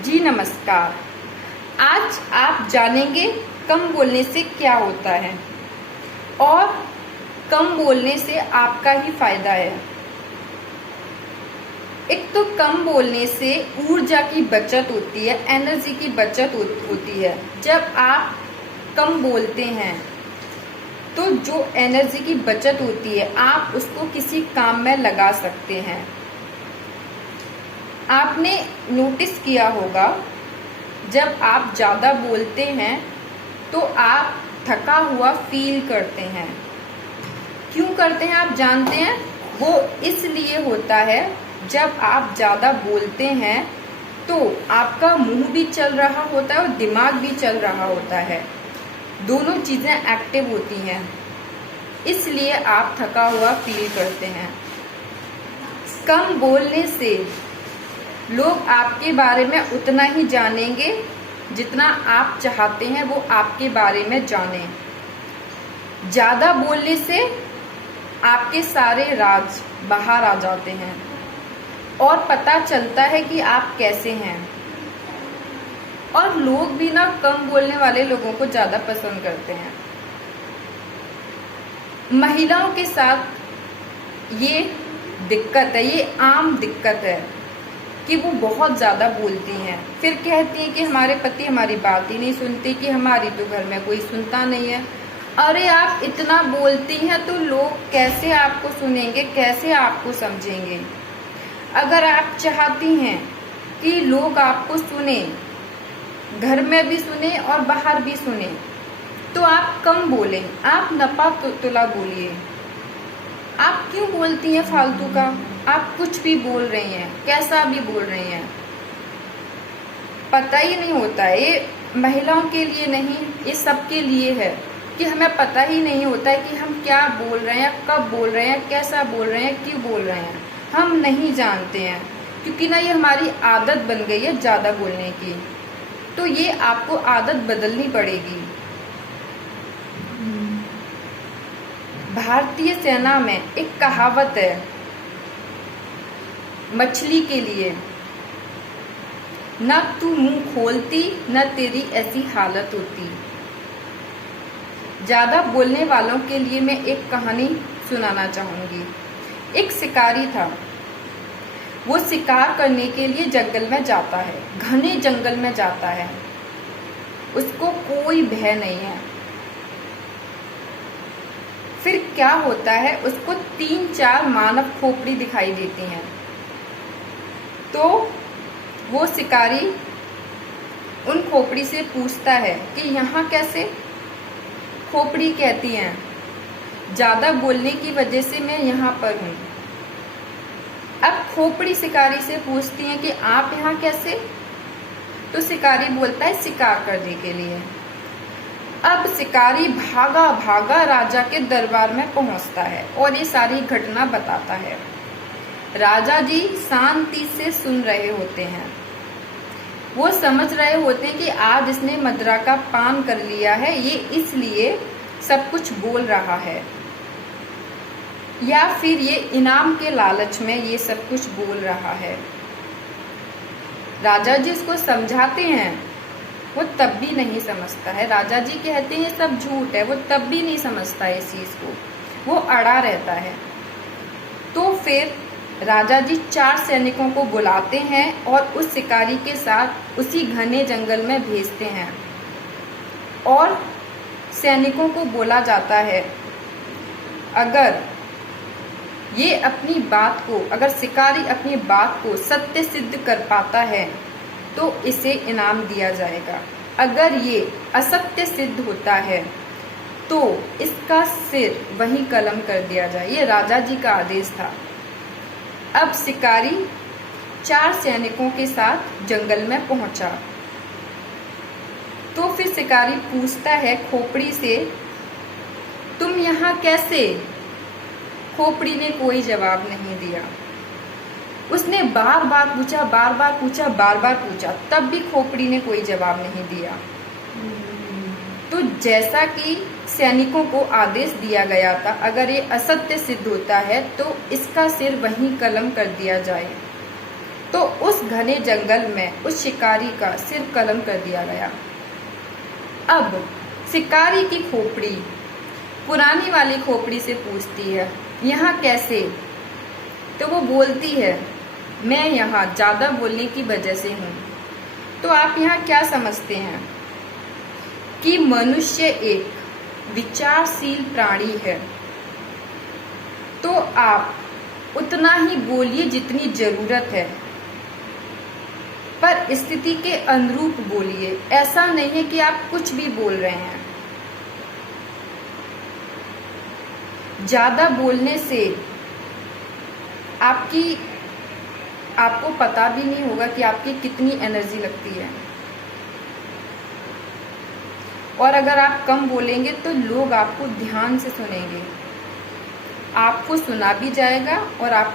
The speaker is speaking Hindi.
जी नमस्कार। आज आप जानेंगे कम बोलने से क्या होता है और कम बोलने से आपका ही फायदा है। एक तो कम बोलने से ऊर्जा की बचत होती है, एनर्जी की बचत होती है। जब आप कम बोलते हैं तो जो एनर्जी की बचत होती है आप उसको किसी काम में लगा सकते हैं। आपने नोटिस किया होगा जब आप ज़्यादा बोलते हैं तो आप थका हुआ फील करते हैं। क्यों करते हैं आप जानते हैं? वो इसलिए होता है जब आप ज़्यादा बोलते हैं तो आपका मुंह भी चल रहा होता है और दिमाग भी चल रहा होता है, दोनों चीज़ें एक्टिव होती हैं, इसलिए आप थका हुआ फील करते हैं। कम बोलने से लोग आपके बारे में उतना ही जानेंगे जितना आप चाहते हैं वो आपके बारे में जानें। ज़्यादा बोलने से आपके सारे राज बाहर आ जाते हैं और पता चलता है कि आप कैसे हैं। और लोग भी ना कम बोलने वाले लोगों को ज़्यादा पसंद करते हैं। महिलाओं के साथ ये दिक्कत है, ये आम दिक्कत है कि वो बहुत ज़्यादा बोलती हैं। फिर कहती हैं कि हमारे पति हमारी बात ही नहीं सुनते, कि हमारी तो घर में कोई सुनता नहीं है। अरे आप इतना बोलती हैं तो लोग कैसे आपको सुनेंगे, कैसे आपको समझेंगे? अगर आप चाहती हैं कि लोग आपको सुने, घर में भी सुने और बाहर भी सुने, तो आप कम बोलें, आप नपा तुला बोलिए। आप क्यों बोलती हैं फालतू का? आप कुछ भी बोल रही हैं, कैसा भी बोल रही हैं, पता ही नहीं होता है। ये महिलाओं के लिए नहीं, ये सबके लिए है कि हमें पता ही नहीं होता है कि हम क्या बोल रहे हैं, कब बोल रहे हैं, कैसा बोल रहे हैं, क्यों बोल रहे हैं, हम नहीं जानते हैं। क्योंकि ना ये हमारी आदत बन गई है ज़्यादा बोलने की, तो ये आपको आदत बदलनी पड़ेगी। भारतीय सेना में एक कहावत है मछली के लिए, न तू मुंह खोलती न तेरी ऐसी हालत होती। ज़्यादा बोलने वालों के लिए मैं एक कहानी सुनाना चाहूँगी। एक शिकारी था, वो शिकार करने के लिए जंगल में जाता है, घने जंगल में जाता है, उसको कोई भय नहीं है। फिर क्या होता है, उसको 3-4 मानव खोपड़ी दिखाई देती हैं। तो वो शिकारी उन खोपड़ी से पूछता है कि यहाँ कैसे? खोपड़ी कहती हैं ज़्यादा बोलने की वजह से मैं यहाँ पर हूँ। अब खोपड़ी शिकारी से पूछती हैं कि आप यहाँ कैसे? तो शिकारी बोलता है शिकार करने के लिए। अब शिकारी भागा भागा राजा के दरबार में पहुंचता है और ये सारी घटना बताता है। राजा जी शांति से सुन रहे होते हैं। वो समझ रहे होते हैं कि आज इसने मदिरा का पान कर लिया है, ये इसलिए सब कुछ बोल रहा है, या फिर ये इनाम के लालच में ये सब कुछ बोल रहा है। राजा जी इसको समझाते हैं, वो तब भी नहीं समझता है। राजा जी कहते हैं ये सब झूठ है, वो तब भी नहीं समझता है इस चीज़ को, वो अड़ा रहता है। तो फिर राजा जी 4 सैनिकों को बुलाते हैं और उस शिकारी के साथ उसी घने जंगल में भेजते हैं और सैनिकों को बोला जाता है अगर ये अपनी बात को, अगर शिकारी अपनी बात को सत्य सिद्ध कर पाता है तो इसे इनाम दिया जाएगा। अगर ये असत्य सिद्ध होता है तो इसका सिर वहीं कलम कर दिया जाए। ये राजा जी का आदेश था। अब शिकारी 4 सैनिकों के साथ जंगल में पहुंचा। तो फिर शिकारी पूछता है खोपड़ी से, तुम यहाँ कैसे? खोपड़ी ने कोई जवाब नहीं दिया। उसने बार बार पूछा, बार बार पूछा, बार बार पूछा, तब भी खोपड़ी ने कोई जवाब नहीं दिया। तो जैसा कि सैनिकों को आदेश दिया गया था, अगर ये असत्य सिद्ध होता है तो इसका सिर वहीं कलम कर दिया जाए। तो उस घने जंगल में उस शिकारी का सिर कलम कर दिया गया। अब शिकारी की खोपड़ी पुरानी वाली खोपड़ी से पूछती है, यहाँ कैसे? तो वो बोलती है, मैं यहाँ ज़्यादा बोलने की वजह से हूँ। तो आप यहाँ क्या समझते हैं कि मनुष्य एक विचारशील प्राणी है, तो आप उतना ही बोलिए जितनी जरूरत है, पर स्थिति के अनुरूप बोलिए। ऐसा नहीं है कि आप कुछ भी बोल रहे हैं। ज्यादा बोलने से आपको पता भी नहीं होगा कि आपकी कितनी एनर्जी लगती है, और अगर आप कम बोलेंगे तो लोग आपको ध्यान से सुनेंगे, आपको सुना भी जाएगा और आपको